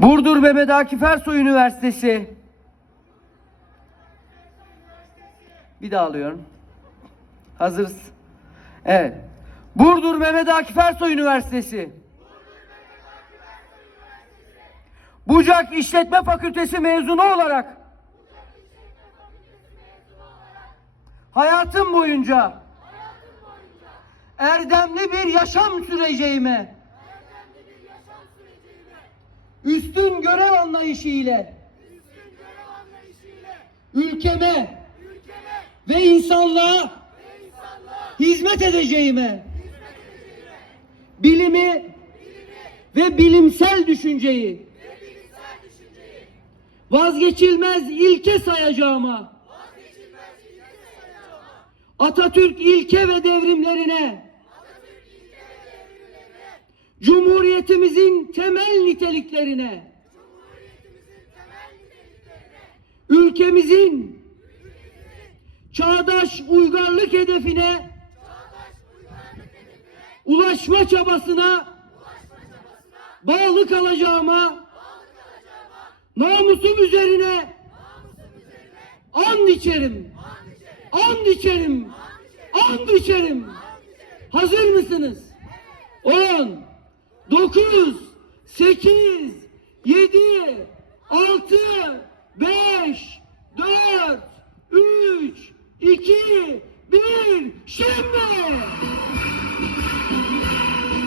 Burdur Mehmet Akif Ersoy Üniversitesi. Bir daha alıyorum. Hazırız. Evet. Burdur Mehmet Akif Ersoy Üniversitesi. Bucak İşletme Fakültesi mezunu olarak hayatım boyunca erdemli bir yaşam süreceğime üstün görev anlayışı ile. Ülkeme ve insanlığa hizmet edeceğime bilimi ve bilimsel düşünceyi vazgeçilmez ilke sayacağıma Atatürk ilke ve devrimlerine Cumhuriyetimizin temel niteliklerine ülkemizin çağdaş uygarlık hedefine ulaşma çabasına bağlı kalacağıma namusum üzerine and içerim. And içerim. And içerim. Hazır mısınız? 10 9 8 7 6 5 4 3 2 1 Şimdi!